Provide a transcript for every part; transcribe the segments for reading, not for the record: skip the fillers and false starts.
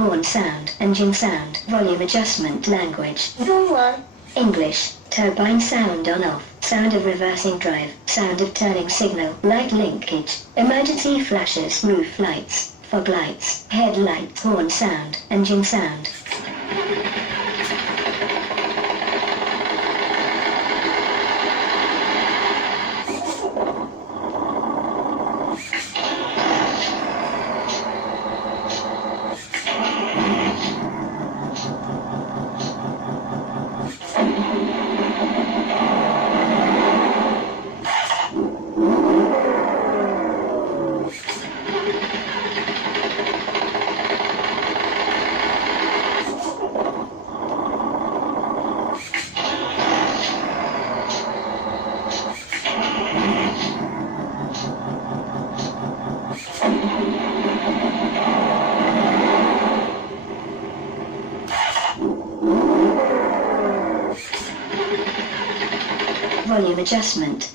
horn sound, engine sound, volume adjustment, language, 中文 English, turbine sound on off, sound of reversing drive, sound of turning signal, light linkage, emergency flashes, roof lights, fog lights, headlights, horn sound, engine sound. Volume adjustment.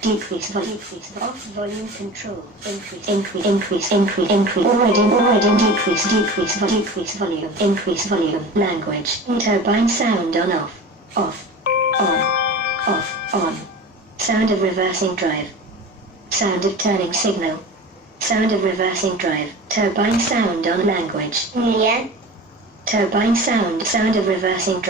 Decrease volume, off volume control, increase, already, decrease volume, increase volume, language, turbine sound on off, on, sound of reversing drive, sound of turning signal, sound of reversing drive, turbine sound on language, 语言 turbine sound, sound of reversing drive.